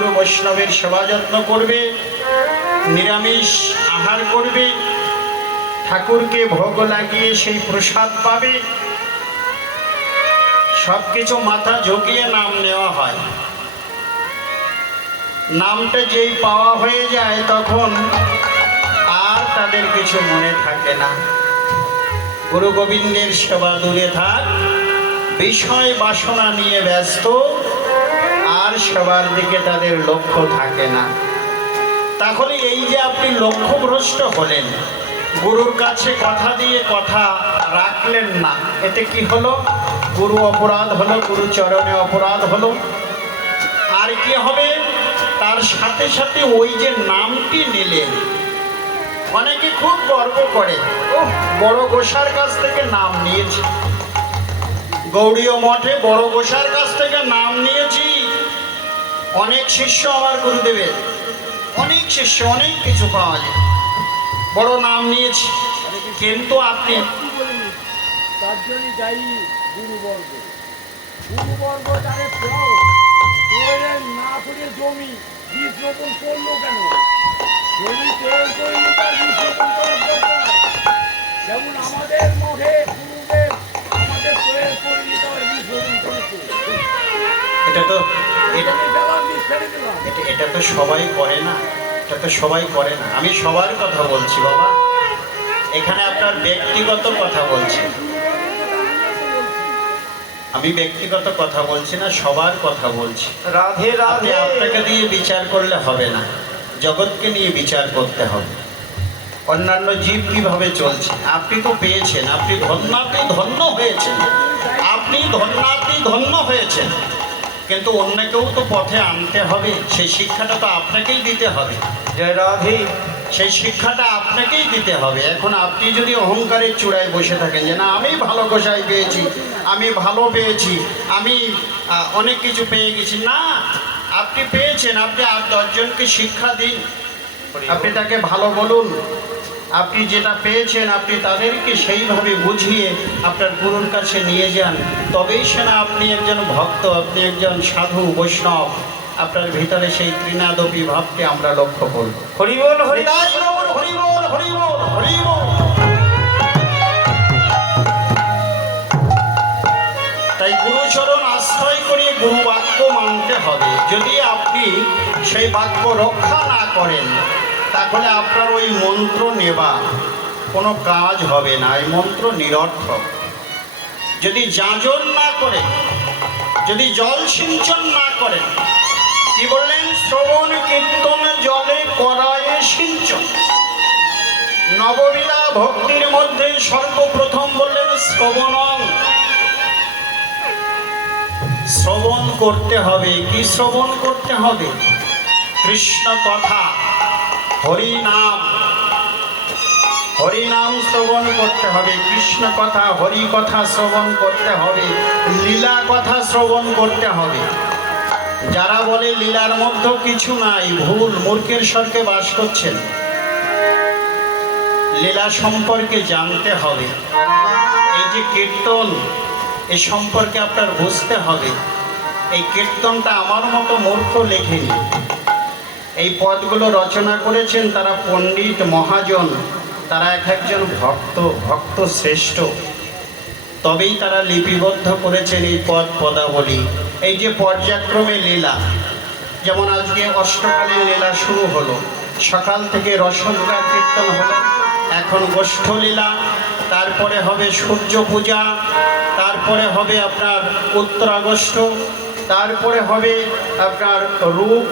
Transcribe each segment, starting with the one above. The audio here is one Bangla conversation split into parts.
গুরু বৈষ্ণবের সেবা যত্ন করবে, নিরামিষ আহার করবে, ঠাকুরকে ভোগ লাগিয়ে সেই প্রসাদ পাবে। সব কিছু মাথা ঝুঁকিয়ে নাম নেওয়া হয়। নামটা যেই পাওয়া হয়ে যায় তখন আর তাদের কিছু মনে থাকে না। গুরু গোবিন্দের সেবা দূরে থাক, বিষয় বাসনা নিয়ে ব্যস্ত, আর সেবার দিকে তাদের লক্ষ্য থাকে না। তাহলে এই যে আপনি লক্ষ্যভ্রষ্ট হলেন, গুরুর কাছে কথা দিয়ে কথা রাখলেন না, এতে কি হলো? গুরু অপরাধ হলো, গুরু চরণে অপরাধ হলো। আর কি হবে? তার সাথে সাথে ওই যে নামটি নিলেন, অনেকে খুব গর্ব করে, ও বড় গোসার কাছ থেকে নাম নিয়েছি, গৌড়ীয় মঠে বড় গোসার কাছ থেকে নাম নিয়েছি। অনেক শিষ্য আমার গুরুদেবের, অনেক শিষ্য, অনেক কিছু পাওয়া যায়, বড় নাম নিয়েছি। কিন্তু আপনি তার জন্য দায়ী গুরুবর্গ। গুরুবর্গ তারে না করে জমি বীজ রোপণ করলো কেন? জমি তৈরি করিনি, তার বীজ রোপণ করার দরকার। যেমন আমাদের মঠে গুরুদেব আমাদের তৈরি করিনি, তার বীজ রোপণ করেছে। এটা তো এটা তো সবাই করে না, এটা তো সবাই করে না। আমি সবার কথা বলছি বাবা, এখানে আপনার ব্যক্তিগত কথা বলছি, আমি ব্যক্তিগত কথা বলছি না, সবার কথা বলছি। রাধে রাধে। আপনাকে দিয়ে বিচার করলে হবে না, জগৎকে নিয়ে বিচার করতে হবে। অন্যান্য জীব কিভাবে চলছে, আপনি তো পেয়েছেন, আপনি ধন্যার্থী ধন্য হয়েছেন, আপনি ধন্যার্থী ধন্য হয়েছেন, কিন্তু অন্যকেও তো পথে আনতে হবে। সেই শিক্ষাটা তো আপনাকেই দিতে হবে। জয় রাধে। সেই শিক্ষাটা আপনাকেই দিতে হবে। এখন আপনি যদি অহংকারের চূড়ায় বসে থাকেন যে না আমি ভালো গোসাই পেয়েছি, আমি ভালো পেয়েছি, আমি অনেক কিছু পেয়ে গেছি, না, আপনি পেয়েছেন, আপনি আর 10 জনকে শিক্ষা দিন, আপনি তাকে ভালো বলুন। আপনি যেটা পেয়েছেন আপনি তাদেরকে সেইভাবে বুঝিয়ে আপনার গুরুর কাছে নিয়ে যান, তবেই সে না আপনি একজন ভক্ত, আপনি একজন সাধু বৈষ্ণব। আপনার ভিতরে সেই ত্রিনাদপি ভাবকে আমরা লক্ষ্য করব। হরি বল, হরি হরিবল, হরিবল, হরিবল, হরিবল। তাই গুরুচরণ আশ্রয় করে গুরু বাক্য মানতে হবে। যদি আপনি সেই বাক্য রক্ষা না করেন তাহলে আপনার ওই মন্ত্র নেবা কোনো কাজ হবে না, এই মন্ত্র নিরর্থক। যদি যাজন না করেন, যদি জল সিঞ্চন না করেন, কি বললেন? শ্রবণ কীর্তন জলে করায় সিঞ্চন। নববিধা ভক্তির মধ্যে সর্বপ্রথম বললেন শ্রবণং। শ্রবণ করতে হবে। কি শ্রবণ করতে হবে? কৃষ্ণ কথা, হরি নাম, হরি নাম শ্রবণ করতে হবে, কৃষ্ণ কথা, হরি কথা শ্রবণ করতে হবে, লীলা কথা শ্রবণ করতে হবে। যারা বলে লীলার মধ্যে কিছু নাই, ভুল, মূর্খের স্বর্গে বাস করছেন। লীলা সম্পর্কে জানতে হবে। এই যে কীর্তন, এ সম্পর্কে আপনার বুঝতে হবে। এই কীর্তনটা আমার মতো মূর্খ লেখেনি। এই পদগুলো রচনা করেছেন তারা পণ্ডিত মহাজন, তারা একজন ভক্ত শ্রেষ্ঠ, তবেই তারা লিপিবদ্ধ করেছেন এই পদ পদাবলী। এই যে পর্যায়ক্রমে লীলা, যেমন আজকে অষ্টকালীন লীলা শুরু হলো, সকাল থেকে রসগোল্লা কীর্তন হলো, এখন গোষ্ঠলীলা, তারপরে হবে সূর্য পূজা, তারপরে হবে আপনার উত্তরাগষ্ট, তারপরে হবে আপনার রূপ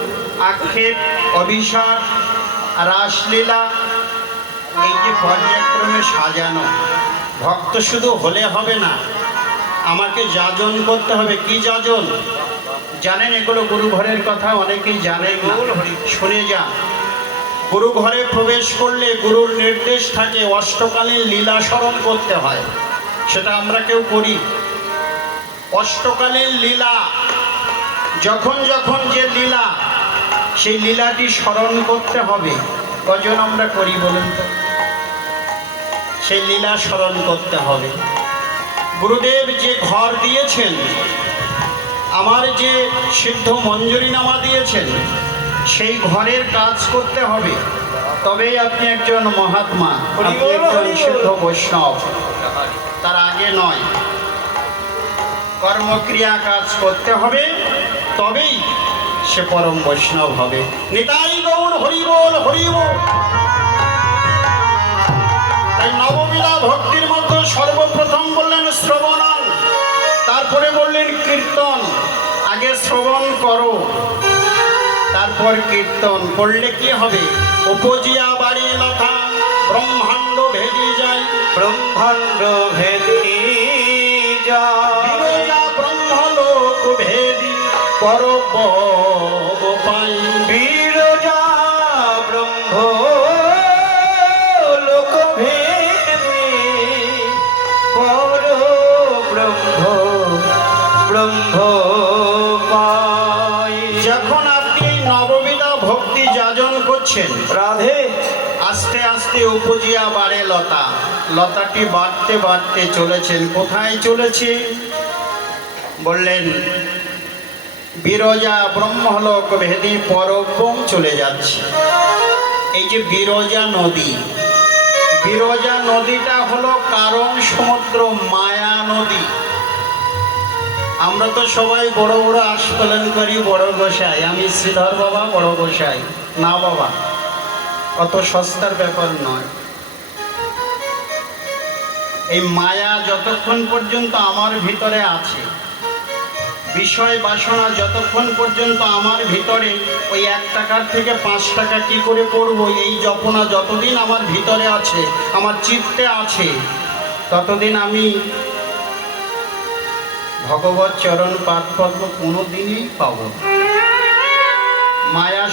আক্ষেপ, অভিষেক, রাসলীলা। এই যে পর্যায়ক্রমে সাজানো, ভক্ত শুধু হলে হবে না, আমাকে যাজন করতে হবে। কি যাজন জানেন? এগুলো গুরু ঘরের কথা অনেকেই জানেন না, শুনে যান। গুরু ঘরে প্রবেশ করলে গুরুর নির্দেশ থাকে অষ্টকালীন লীলা স্মরণ করতে হয়, সেটা আমরা কেউ করি। অষ্টকালীন লীলা, যখন যখন যে লীলা, সেই লীলাটি স্মরণ করতে হবে। কজন আমরা করি বলুন তো? সেই লীলা স্মরণ করতে হবে। গুরুদেব যে ঘর দিয়েছেন আমার যে সিদ্ধ মঞ্জুরি নামা দিয়েছেন সেই ঘরের কাজ করতে হবে, তবেই আপনি একজন মহাত্মা, আপনি একজন সিদ্ধ বৈষ্ণব। তার আগে নয়, কর্মক্রিয়া কাজ করতে হবে, তবেই সে পরম বৈষ্ণব হবে। নিতাই গৌর হরি বল, হরি বল। তাই নববিধা ভক্তির মধ্যে সর্বপ্রথম বললেন শ্রবণাং, তারপরে বললেন কীর্তন। আগে শ্রবণ করো, তারপর কীর্তন করলে কি হবে? উপজিয়া বাড়ি লতা ব্রহ্মাণ্ড ভেদি যায়, ব্রহ্মাণ্ড ভেদি যায়, বিরজা ব্রহ্মলোক ভেদি পরপব পাই। বিরজা ব্রহ্ম লোক ভেদি পর ব্রহ্ম ব্রহ্ম পাই। যখন আপনি এই নববিধা ভক্তি যাজন করছেন, রাধে আস্তে আস্তে উপজিয়া বাড়ে লতা, লতাটি বাড়তে বাড়তে চলেছেন। কোথায় চলেছে? বললেন বিরজা ব্রহ্মলোক ভেদি পরব্রহ্ম চলে যাচ্ছে। এই যে বিরজা নদী, বিরজা নদীটা হলো কারণ সমুদ্র, মায়া নদী। আমরা তো সবাই বড় বড় আস্ফলন করি, বড় গোসাই, আমি শ্রীধর বাবা বড় গোসাই। না বাবা, অত সস্তার ব্যাপার নয়। এই মায়া যতক্ষণ পর্যন্ত আমার ভিতরে আছে, বিষয় বাসনা যতক্ষণ পর্যন্ত আমার ভিতরে, ওই 1 টাকার থেকে 5 টাকা কি করে করব, এই জপনা যতদিন আমার ভিতরে আছে, আমার চিত্তে আছে, ততদিন আমি ভগবত চরণ পাদপদ্ম কোনোদিনই পাবো না। মায়া